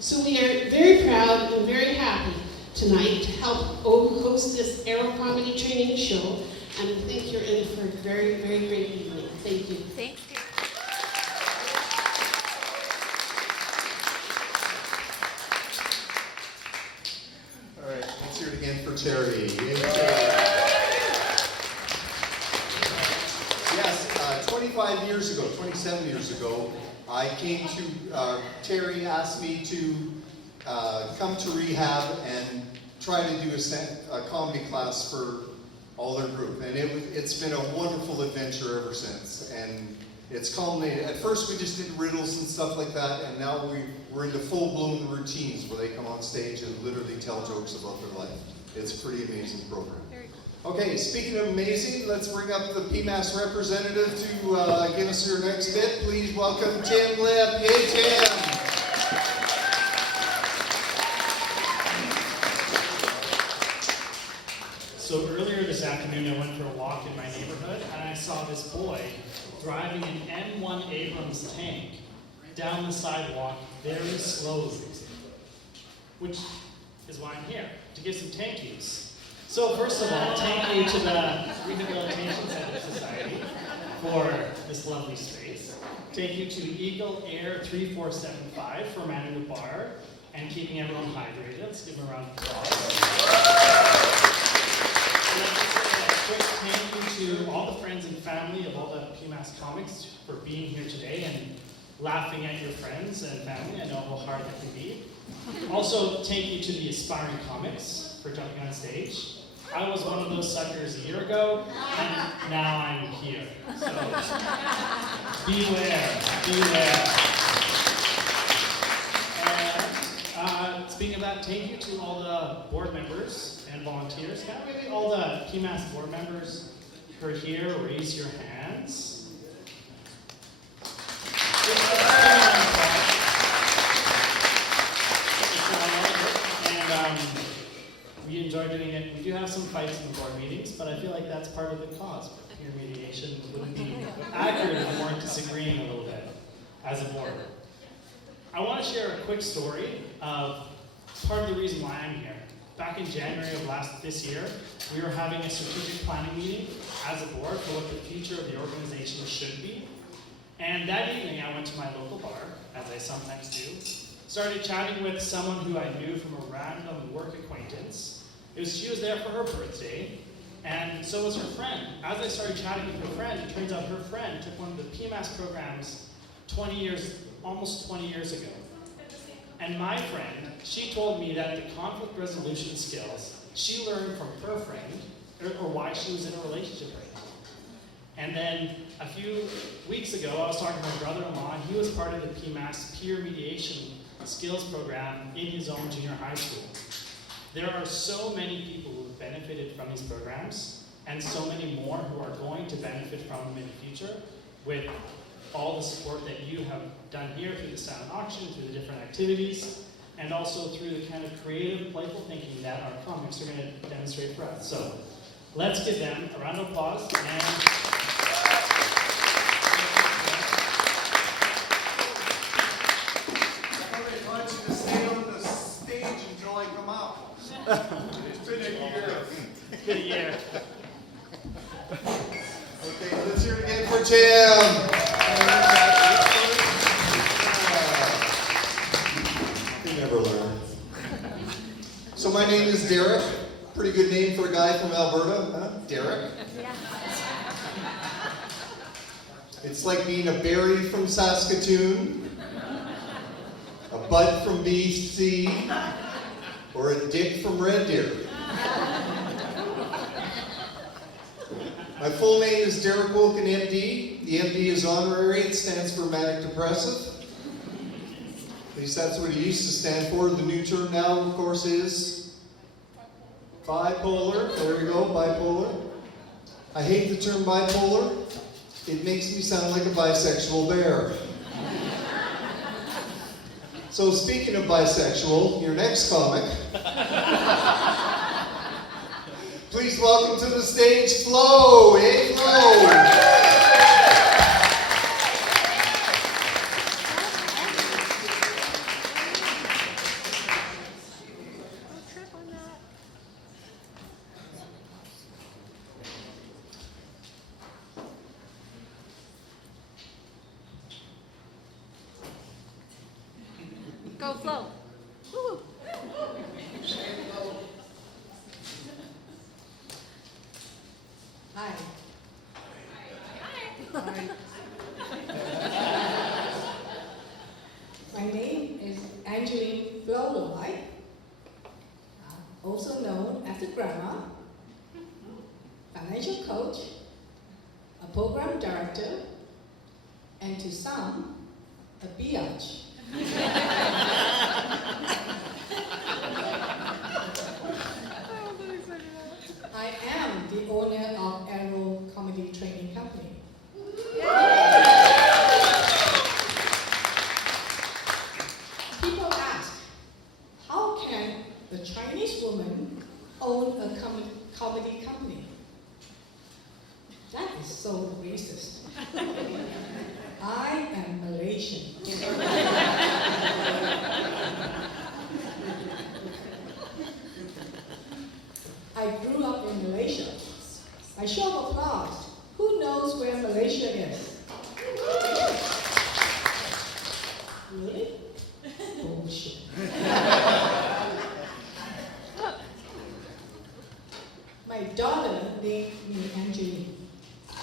So we are very proud and very happy tonight to help host this Aero Comedy Training Show, and I think you're in for a very, very great evening. Thank you. Thank you. All right, let's hear it again for Terry. Yay, Terry. Yes, 25 years ago, 27 years ago, I came to, Terry asked me to come to Rehab and try to do a comedy class for all their group. And it's been a wonderful adventure ever since. And it's culminated. At first we just did riddles and stuff like that, and now we're into full-blown routines where they come on stage and literally tell jokes about their life. It's a pretty amazing program. Okay, speaking of amazing, let's bring up the PMAST representative to give us your next bit. Please welcome Tim Lip. Yay, Tim! So earlier this afternoon, I went for a walk in my neighborhood, and I saw this boy driving an M1 Abrams tank down the sidewalk very slowly, which is why I'm here, to give some thank yous. So first of all, thank you to the Rehabilitation Center Society for this lovely space. Thank you to Eagle Air 3475 for manning the bar and keeping everyone hydrated. Let's give them a round of applause. Quick thank you to all the friends and family of all the PMAST comics for being here today and laughing at your friends and family. I know how hard that can be. Also, thank you to the aspiring comics for jumping on stage. I was one of those suckers a year ago, and now I'm here. So, beware, beware. And speaking of that, thank you to all the board members and volunteers. Can maybe all the PMAST board members who are here raise your hands? And we enjoy doing it. We do have some fights in the board meetings, but I feel like that's part of the cause. Peer mediation wouldn't be accurate if we weren't disagreeing a little bit as a board. I want to share a quick story of part of the reason why I'm here. Back in January of this year, we were having a strategic planning meeting as a board for what the future of the organization should be. And that evening, I went to my local bar, as I sometimes do, started chatting with someone who I knew from a random work acquaintance. She was there for her birthday, and so was her friend. As I started chatting with her friend, it turns out her friend took one of the PMAST programs almost 20 years ago. And my friend, she told me that the conflict resolution skills she learned from her friend, or why she was in a relationship right now. And then a few weeks ago, I was talking to my brother-in-law, and he was part of the PMAST Peer Mediation Skills Program in his own junior high school. There are so many people who have benefited from these programs, and so many more who are going to benefit from them in the future with all the support that you have done here through the silent auction, through the different activities, and also through the kind of creative, playful thinking that our comics are going to demonstrate for us. So let's give them a round of applause. And I want you to stay on the stage until I come out. It's been a year. it's been a year. Okay, let's hear it again for Tim. You never learn. So my name is Derek. Pretty good name for a guy from Alberta, huh? Derek. Yeah. It's like being a Barry from Saskatoon, a Bud from BC, or a Dick from Red Deer. My full name is Derek Wilken, MD. The MD is honorary. It stands for manic depressive. At least that's what it used to stand for. The new term now, of course, is bipolar. There you go, bipolar. I hate the term bipolar. It makes me sound like a bisexual bear. So speaking of bisexual, your next comic. Please welcome to the stage, Flo. Hey, Flo. Go Flo. Woo. Hi. Hi. My name is Angelene Flo Lye, also known as the grandma, financial coach, a program director, and to some, a biatch. I am the owner of Arrow Comedy Training Company. People ask, how can a Chinese woman own a comedy company? That is so racist. I am Malaysian. I grew up in Malaysia. I show of applause. Who knows where Malaysia is? Really? Bullshit. My daughter named me Angelene.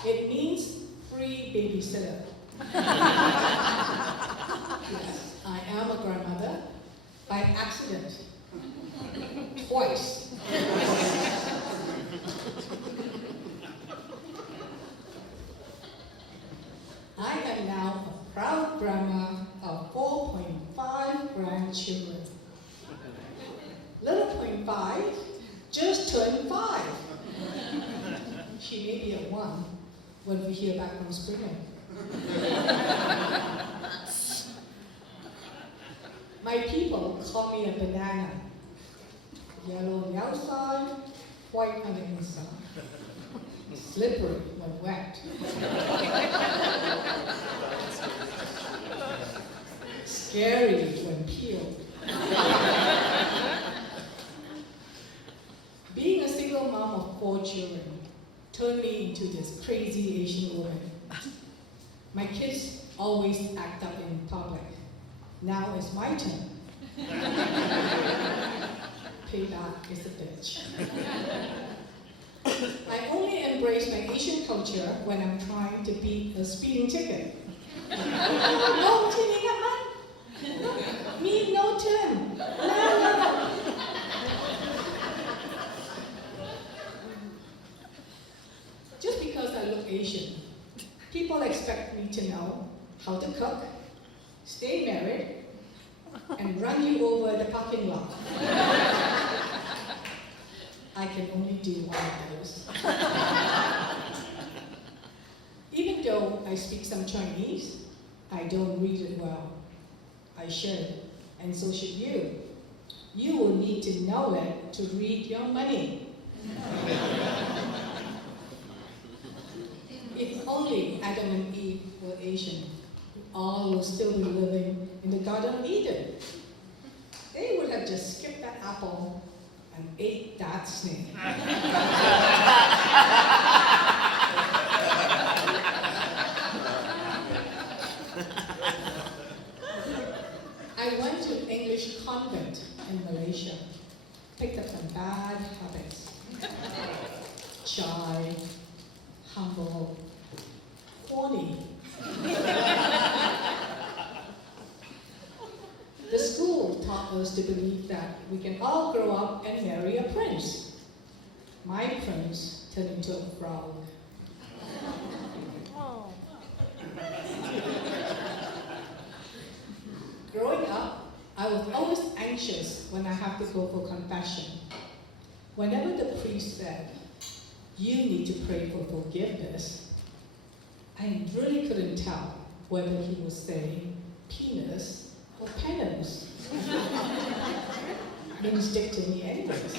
It means free babysitter. Yes, I am a grandmother by accident. Twice. I am now a proud grandma of 4.5 grandchildren. Little 0.5 just turned 5. She may be at 1 when we hear back from Springer. My people call me a banana. Yellow on the outside, white on the inside. Slippery when wet. Scary when peeled. Being a single mom of 4 children turned me into this crazy Asian woman. My kids always act up in public. Now it's my turn. Payback is a bitch. I only embrace my Asian culture when I'm trying to beat a speeding ticket. No, me no turn. No. Just because I look Asian, people expect me to know how to cook, stay married, and run you over the parking lot. I can only do one of those. Even though I speak some Chinese, I don't read it well. I should, and so should you. You will need to know it to read your money. If only Adam and Eve were Asian, all will still be living in the Garden of Eden. They would have just skipped that apple and ate that snake. I went to English convent in Malaysia, picked up some bad habits. Shy, humble, corny. The school taught us to believe that we can all grow up and marry a prince. My prince turned into a frog. Oh. Growing up, I was always anxious when I have to go for confession. Whenever the priest said, "You need to pray for forgiveness," I really couldn't tell whether he was saying penis or penance. Didn't stick to me anyways.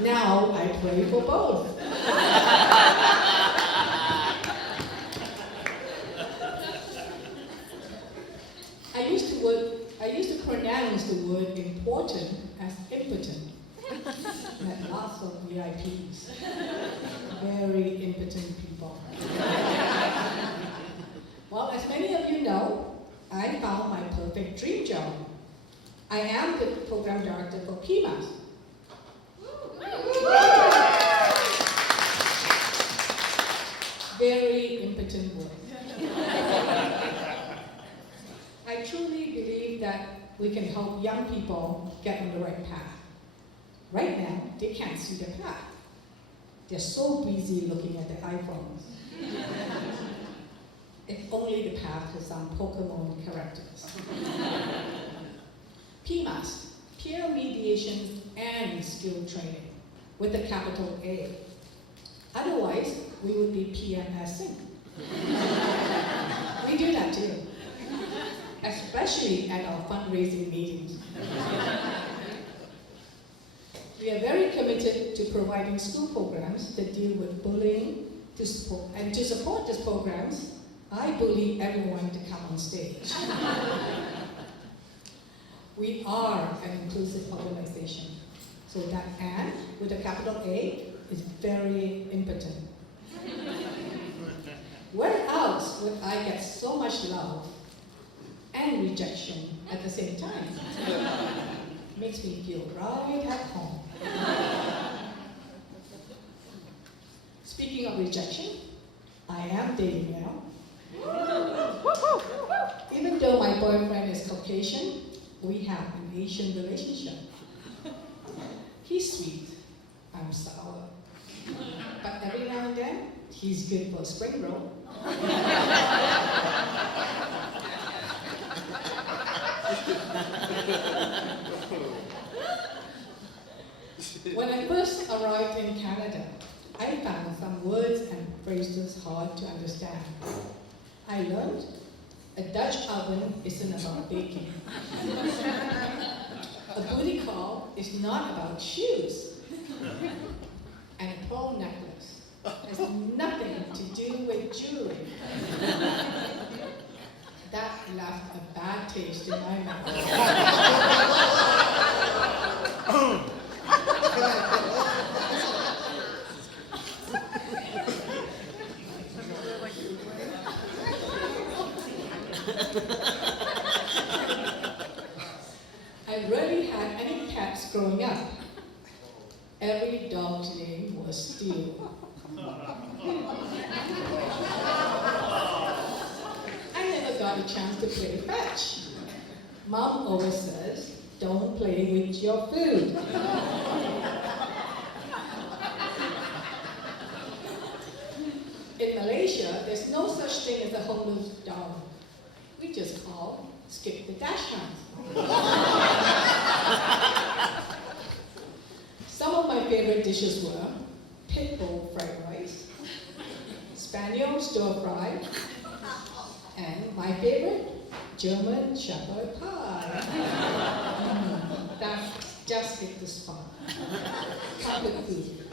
Now I pray for both. I used to pronounce the word important as impotent. Met lots of VIPs. Very impotent people. Well, as many of you know, I found my perfect dream job. I am the program director for PMAST. Very impotent work. I truly believe that we can help young people get on the right path. Right now, they can't see the path. They're so busy looking at their iPhones. If only the path has some Pokemon characters. PMAST, Peer Mediation and Skills Training, with a capital A. Otherwise, we would be PMASting. We do that too, especially at our fundraising meetings. We are very committed to providing school programs that deal with bullying, and to support these programs, I bully everyone to come on stage. We are an inclusive organization, so that "and" with a capital A is very impotent. Where else would I get so much love and rejection at the same time? Makes me feel right at home. Speaking of rejection, I am dating now. Even though my boyfriend is Caucasian, we have an Asian relationship. He's sweet, I'm sour. But every now and then, he's good for a spring roll. When I first arrived in Canada, I found some words and phrases hard to understand. I learned a Dutch oven isn't about baking. A booty call is not about shoes. And a pearl necklace has nothing to do with jewelry. That left a bad taste in my mouth. I rarely had any pets growing up. Every dog's name was Steel. I never got a chance to play fetch. Mom always says, don't play with your food. In Malaysia, there's no such thing as a homeless dog. We just call skip the dash hands. Some of my favorite dishes were pit bull fried rice, spaniel stir fry, and my favorite, German shepherd pie. That just hit the spot. Comfort food.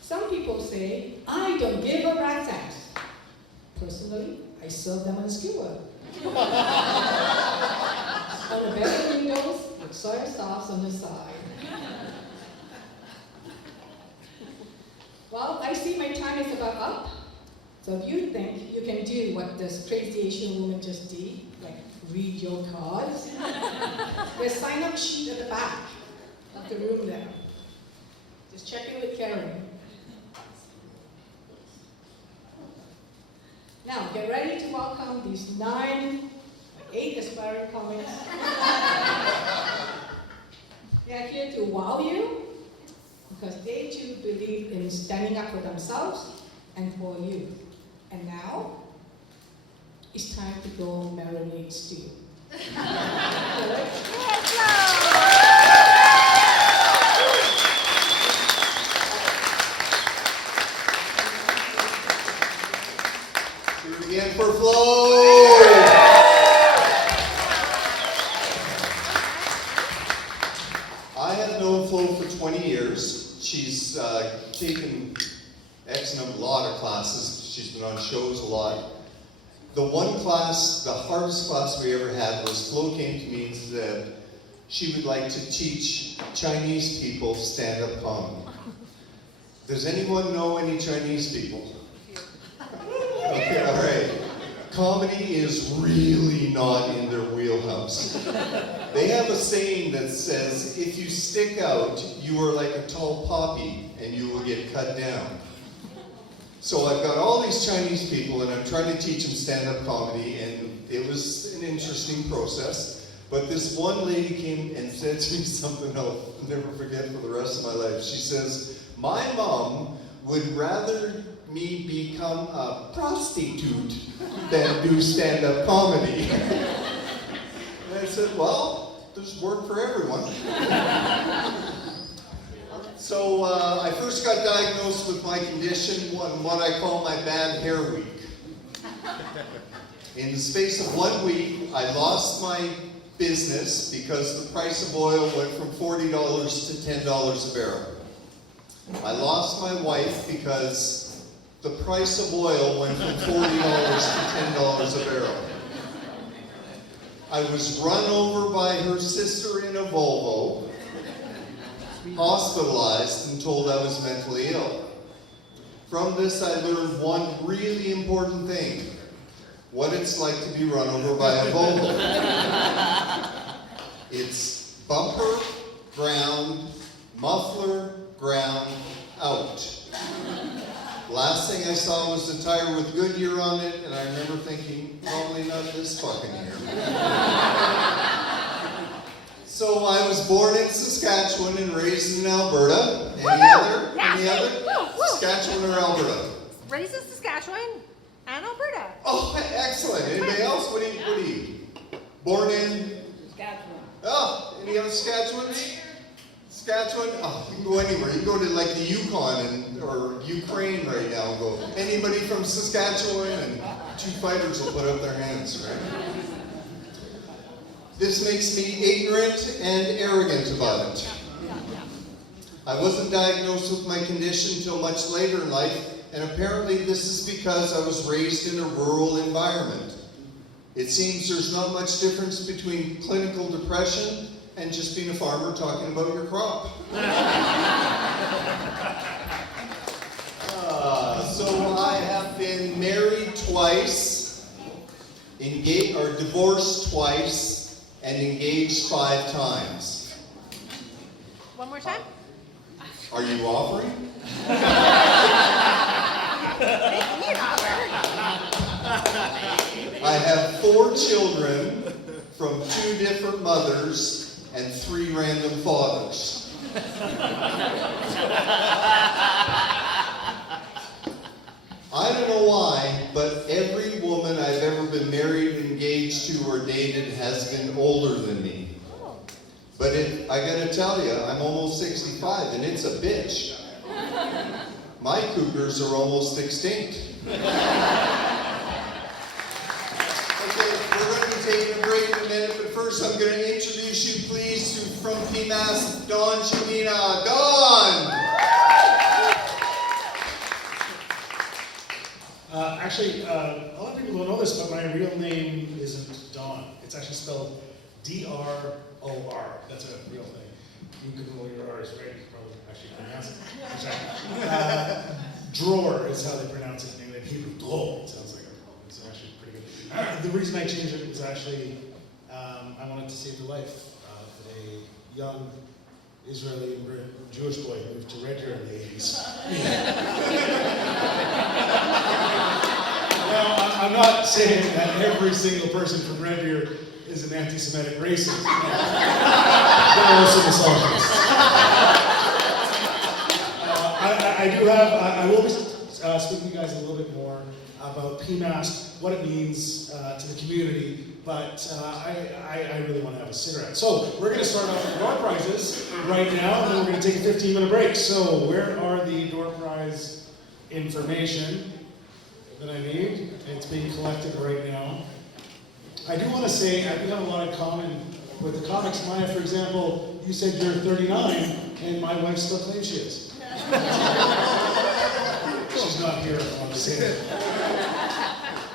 Some people say, I don't give a rat's ass. Personally, I serve them on a skewer. On the bedroom windows with soy sauce on the side. Well, I see my time is about up. So if you think you can do what this crazy Asian woman just did, like read your cards, there's a sign-up sheet at the back of the room there. Just check in with Karen. Now, get ready to welcome these 8 aspiring comics. They are here to wow you, because they too believe in standing up for themselves and for you. And now, it's time to go marinate stew. Again for Flo. I have known Flo for 20 years. She's taken a lot of classes. She's been on shows a lot. The one class, the hardest class we ever had was Flo came to me and said she would like to teach Chinese people stand-up comedy. Does anyone know any Chinese people? Okay, all right. comedy is really not in their wheelhouse. They have a saying that says, if you stick out, you are like a tall poppy and you will get cut down. So I've got all these Chinese people and I'm trying to teach them stand-up comedy, and it was an interesting process. But this one lady came and said to me something I'll never forget for the rest of my life. She says, my mom would rather me become a prostitute than do stand-up comedy. And I said, well, there's work for everyone. So I first got diagnosed with my condition on what I call my bad hair week. In the space of 1 week, I lost my business because the price of oil went from $40 to $10 a barrel. I lost my wife because the price of oil went from $40 to $10 a barrel. I was run over by her sister in a Volvo, hospitalized and told I was mentally ill. From this, I learned one really important thing: what it's like to be run over by a Volvo. It's bumper, ground, muffler, ground, out. Last thing I saw was the tire with Goodyear on it, and I remember thinking, probably not this fucking year. So I was born in Saskatchewan and raised in Alberta. Any other? Saskatchewan or Alberta? Raised in Saskatchewan and Alberta. Oh, excellent. Anybody else? What are you? Born in? Saskatchewan. Oh, any other Saskatchewans? Saskatchewan? Oh, you can go anywhere. You can go to like the Yukon or Ukraine right now and go, anybody from Saskatchewan? And 2 fighters will put up their hands, right? This makes me ignorant and arrogant about it. I wasn't diagnosed with my condition until much later in life, and apparently this is because I was raised in a rural environment. It seems there's not much difference between clinical depression and just being a farmer talking about your crop. So I have been married twice, divorced twice, and engaged 5 times. One more time. Are you offering? I have 4 children from 2 different mothers and 3 random fathers. I don't know why, but every woman I've ever been married, engaged to, or dated has been older than me. But I gotta tell you, I'm almost 65, and it's a bitch. My cougars are almost extinct. Okay, we're going to be taking a break in a minute, but first I'm going to introduce you, please, to from PMAST, Dawn Shamina. Dawn! Actually, a lot of people don't know this, but my real name isn't Dawn. It's actually spelled D-R-O-R. That's a real thing. You can roll your R's right. You can probably actually pronounce it. Drawer is how they pronounce it in Hebrew. Drawer. It sounds like it's actually pretty good. The reason I changed it was actually I wanted to save the life of a young Israeli immigrant Jewish boy who moved to Red Deer in the 80s. Now, I'm not saying that every single person from Red Deer is an anti-Semitic racist. There are also misogynists. I will be speaking to you guys a little bit more about PMAST, what it means to the community, but I really want to have a cigarette. So we're going to start off with door prizes right now, and then we're going to take a 15-minute break. So where are the door prize information that I need? It's being collected right now. I do want to say I do have a lot in common with the comics. Maya, for example, you said you're 39, and my wife still claims she is. She's not here on the scene.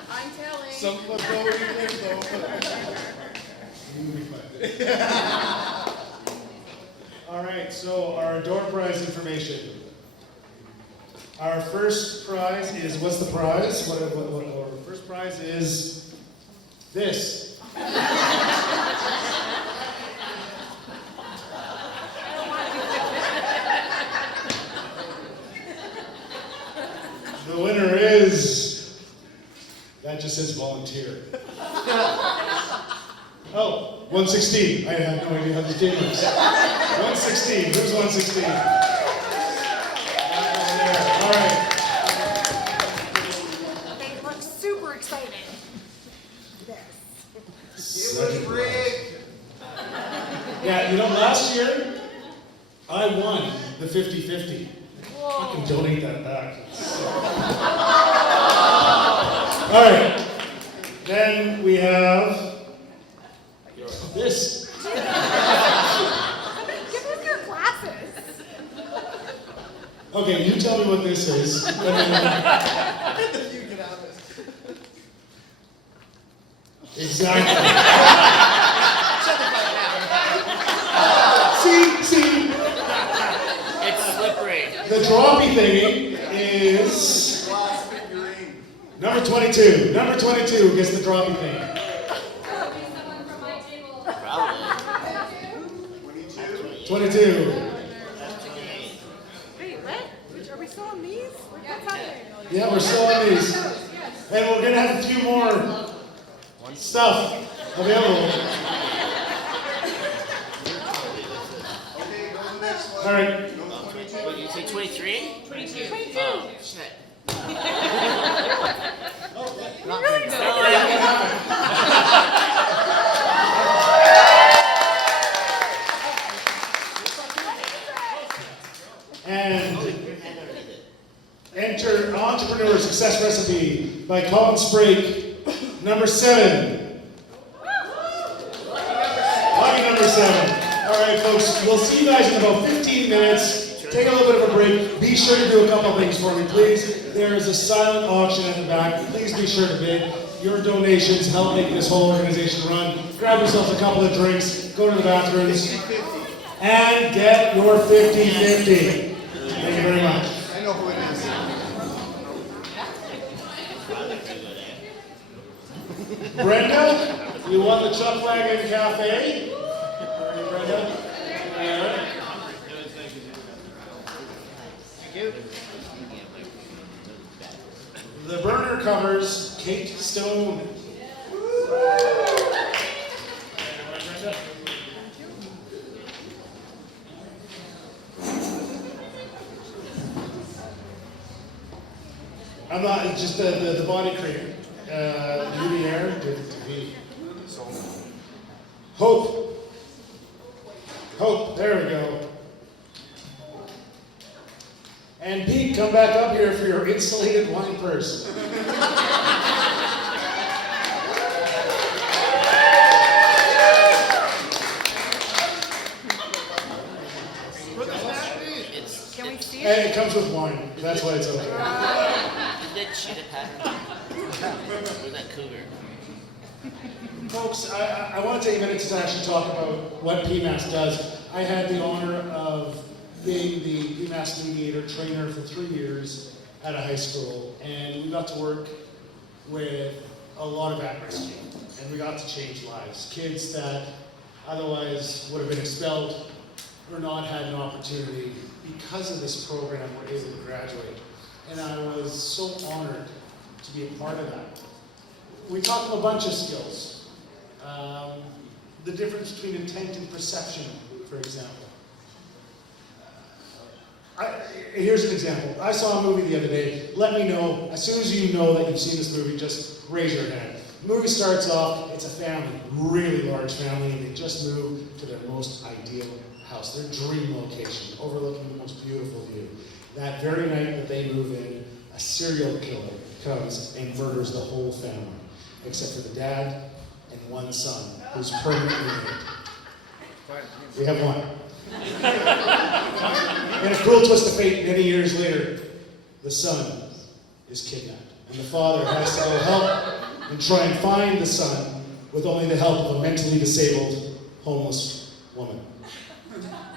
I'm telling. Some of us know where you live, though. You reflect. All right, so our door prize information. Our first prize is, what's the prize? Our first prize is this. The winner is, that just says volunteer. Oh, 116. I have no idea how this game works. 116. Who's 116? All right. They look super excited. It was rigged. Yeah, you know, last year, I won the 50-50. I can donate that back. All right. Then we have this. Give him your glasses. Okay, you tell me what this is. You can have it. Exactly. See, It's slippery. the droppy thingy is Glass figurine. number 22. Number 22 gets the droppy thing. Probably. 22. 22. Wait, what? Are we still on these? What's happening? Yeah, we're still on these. And we're gonna have a few more stuff available. Okay, go to the next one. All right. Go to 22. What, you say 23? 22. Oh, shit. You're really excited. And enter Entrepreneur Success Recipe by Colin Sprague, number 7. Lucky number 7. All right, folks, we'll see you guys in about 15 minutes. Take a little bit of a break. Be sure to do a couple things for me, please. There is a silent auction at the back. Please be sure to bid. Your donations help make this whole organization run. Grab yourself a couple of drinks, go to the bathrooms, and get your 50-50. Thank you very much. I know who it is. Brenda, you won the Chuck Wagon Cafe. Brenda. Yeah. The burner covers Kate Stone. I'm not, it's just the body cream. Beauty Air, TV. Hope. Hope, there we go. And Pete, come back up here for your insulated wine purse. Can we see it? And it comes with wine. That's why it's okay. Is that cheetah pattern? Or that cougar? Folks, I want to take a minute to actually talk about what PMAST does. I had the honor of being the PMAST mediator trainer for 3 years at a high school, and we got to work with a lot of at-risk youth, and we got to change lives. Kids that otherwise would have been expelled or not had an opportunity because of this program were able to graduate. And I was so honored to be a part of that. We talked about a bunch of skills. The difference between intent and perception, for example. Here's an example. I saw a movie the other day. Let me know, as soon as you know that you've seen this movie, just raise your hand. The movie starts off, it's a family, really large family, and they just moved to their most ideal house, their dream location, overlooking the most beautiful view. That very night that they move in, a serial killer comes and murders the whole family, except for the dad and one son, who's permanently made. We have one. In a cruel twist of fate, many years later, the son is kidnapped. And the father has to go help and try and find the son with only the help of a mentally disabled, homeless woman.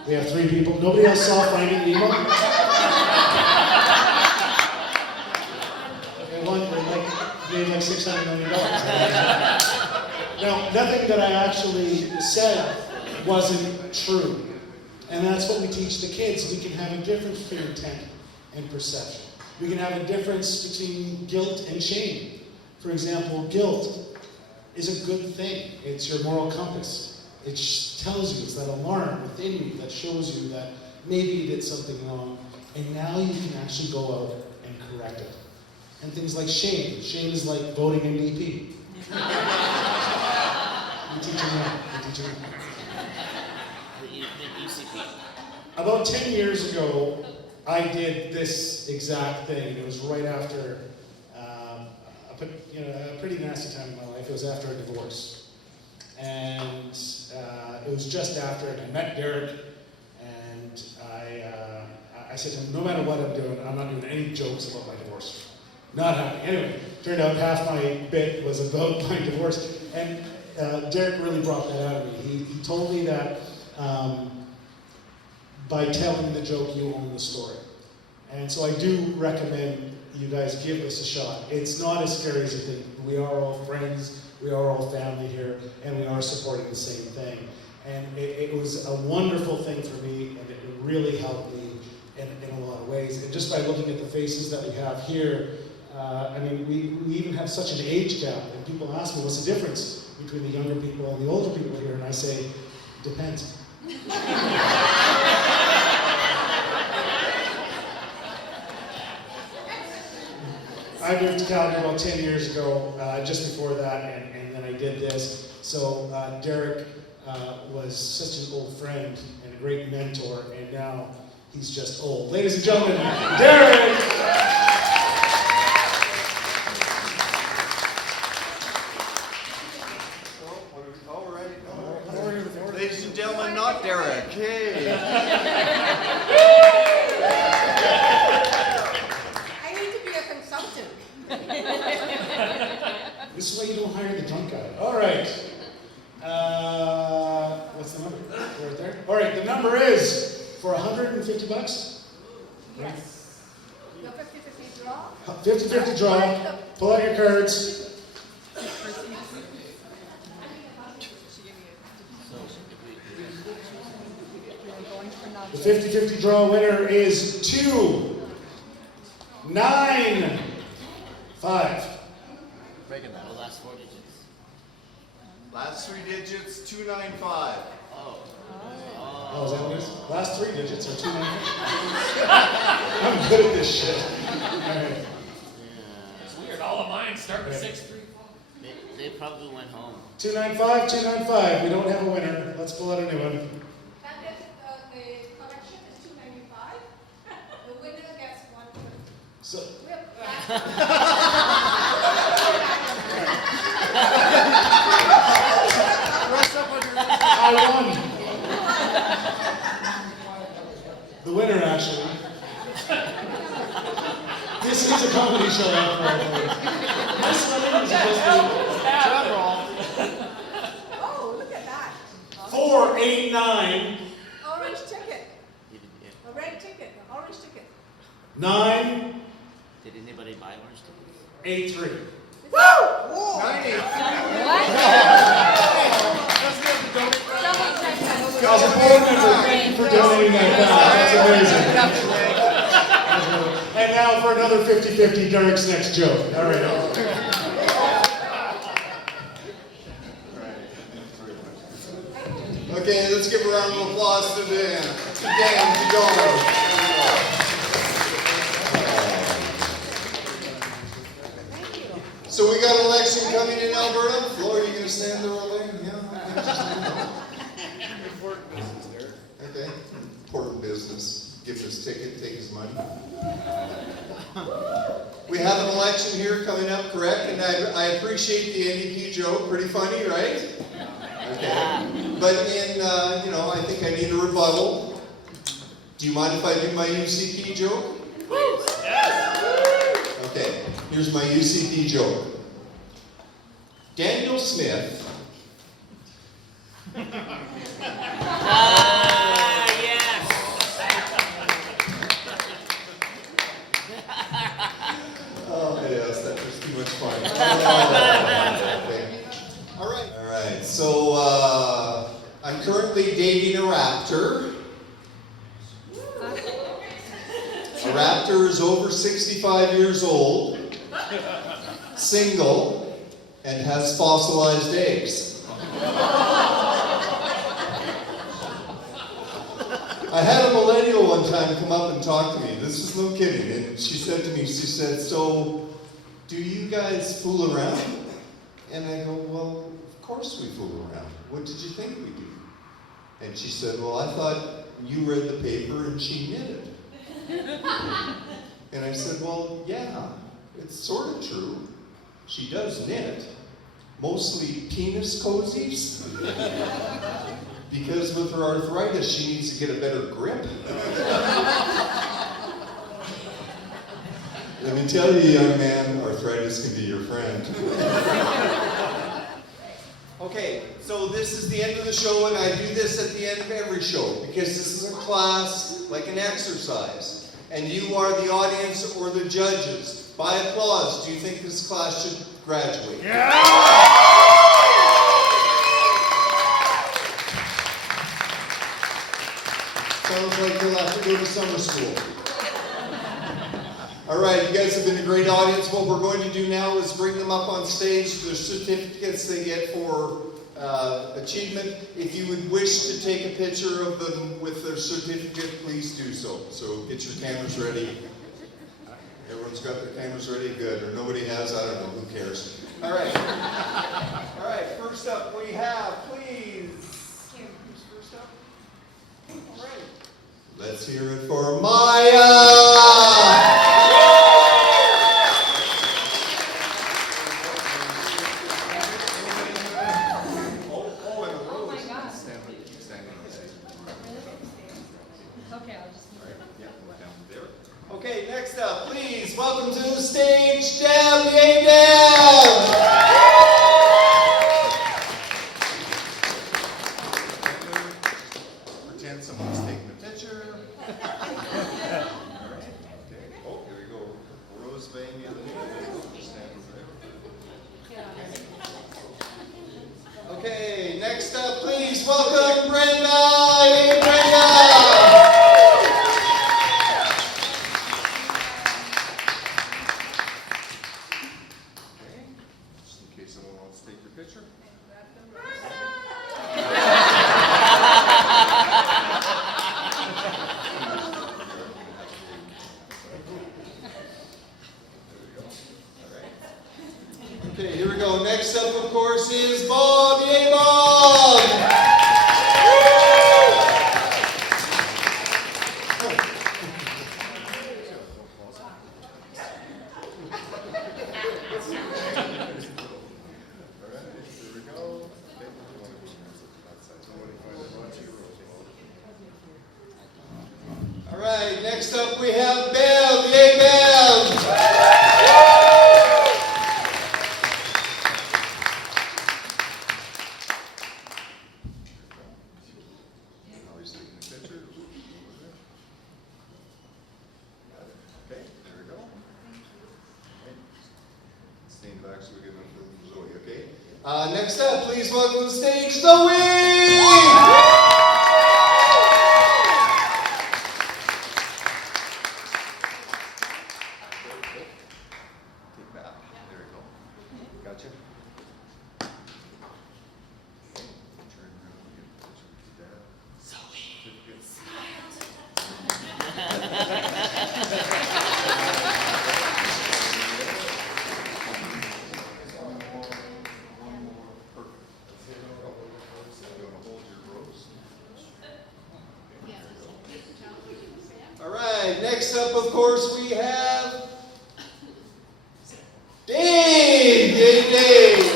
We have 3 people. Nobody else saw Finding Nemo? $600 million. Now, nothing that I actually said wasn't true. And that's what we teach the kids. We can have a difference between intent and perception. We can have a difference between guilt and shame. For example, guilt is a good thing. It's your moral compass. It tells you, it's that alarm within you that shows you that maybe you did something wrong, and now you can actually go out and correct it. And things like shame. Shame is like voting NDP. We teach them that. We teach them that. The UCP. About 10 years ago, I did this exact thing. It was right after a pretty nasty time in my life. It was after a divorce. And it was just after it. I met Derek, and I said to him, no matter what I'm doing, I'm not doing any jokes about my divorce. Not happening. Anyway, turned out half my bit was about my divorce. And Derek really brought that out of me. He told me that by telling the joke, you own the story. And so I do recommend you guys give this a shot. It's not as scary as you think. We are all friends, we are all family here, and we are supporting the same thing. And it was a wonderful thing for me, and it really helped me in a lot of ways. And just by looking at the faces that we have here, I mean, we even have such an age gap, and people ask me, what's the difference between the younger people and the older people here? And I say, depends. I moved to Calgary about 10 years ago, just before that, and then I did this. So Derek was such an old friend and a great mentor, and now he's just old. Ladies and gentlemen, Derek! Ladies and gentlemen, not Derek. Hey. I need to be a consultant. This is why you don't hire the drunk guy. All right. What's the number? Right there. All right, the number is for $150. Yes. The 50-50 draw. 50-50 draw. Pull out your cards. The 50-50 draw winner is 295. Making that. The last 4 digits. Last 3 digits, 295. Oh, is that what it is? Last 3 digits are 295. I'm good at this shit. All right. It's weird. All of mine start with 6-3. They probably went home. 295, 295. We don't have a winner. Let's pull out a new one. That is, the collection is 295. The winner gets 150. So, I won. The winner, actually. This is a comedy show, after all. This one is supposed to Oh, look at that. be 489 Orange ticket. A red ticket. An orange ticket. 983. Did anybody buy orange tickets? 83. Woo! 98. As a board member, thank you for donating that back. That's amazing. And now for another 50-50, Derek's next joke. All right. Okay, let's give a round of applause to Dan. Dan, to go. So we got an election coming in Alberta. Flo, are you going to stand there all day? Yeah. Important business there. Okay. Important business. Give his ticket, take his money. We have an election here coming up, correct? And I appreciate the NDP joke. Pretty funny, right? Okay. But I think I need a rebuttal. Do you mind if I do my UCP joke? Yes. Okay. Here's my UCP joke. Daniel Smith. Yes. Oh yes, that was too much fine. Okay. All right, so I'm currently dating a raptor. A raptor is over 65 years old, single, and has fossilized eggs. I had a millennial one time come up and talk to me. This is no kidding. And she said to me, she said, "So, do you guys fool around?" And I go, "Well, of course we fool around. What did you think we do?" And she said, "Well, I thought you read the paper and she knitted." And I said, "Well, yeah, it's sort of true. She does knit. Mostly penis cozies. Because with her arthritis, she needs to get a better grip." Let me tell you, young man, arthritis can be your friend. Okay, so this is the end of the show, and I do this at the end of every show, because this is a class like an exercise. And you are the audience or the judges. By applause, do you think this class should graduate? Yeah! Sounds like you'll have to go to summer school. All right, you guys have been a great audience. What we're going to do now is bring them up on stage. The certificates they get for achievement. If you would wish to take a picture of them with their certificate, please do so. So get your cameras ready. Everyone's got their cameras ready? Good. Or nobody has? I don't know. Who cares? All right. All right, first up we have, please. Who's first up? All right. Let's hear it for Maya! Okay, next up, please welcome to the stage, Deb. Yay, Deb! Pretend someone's taking a picture. All right. Okay. Oh, here we go. Rose Bay, the other way. Stand over there. Okay, next up, please welcome Brenda. Yay, Brenda! Okay, here we go. Next up, of course, is Bob. Yay, Bob! All right, next up we have Bev. Yay, Bev! Next up, please welcome to the stage, Zoe! Take that. There we go. Gotcha. Turn around and get a picture with your dad. All right, next up, of course, we have Dave. Yay, Dave.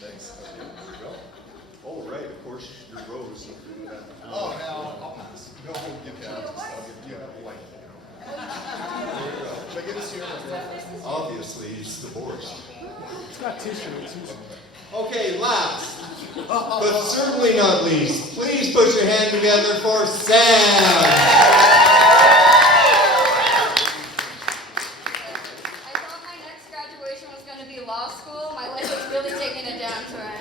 Thanks. Oh, right, of course, your rose. Oh, now, I'll pass. No, I'll give you a white. Should I get a serum? Obviously, he's divorced. It's not too soon. Okay, last, but certainly not least, please put your hand together for Sam. I thought my next graduation was going to be law school. My life is really taking a downturn.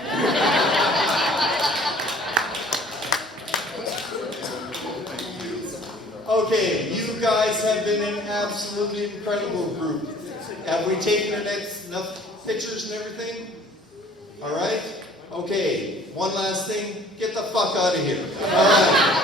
Okay, you guys have been an absolutely incredible group. Have we taken enough pictures and everything? All right? Okay, one last thing. Get the fuck out of here. All right.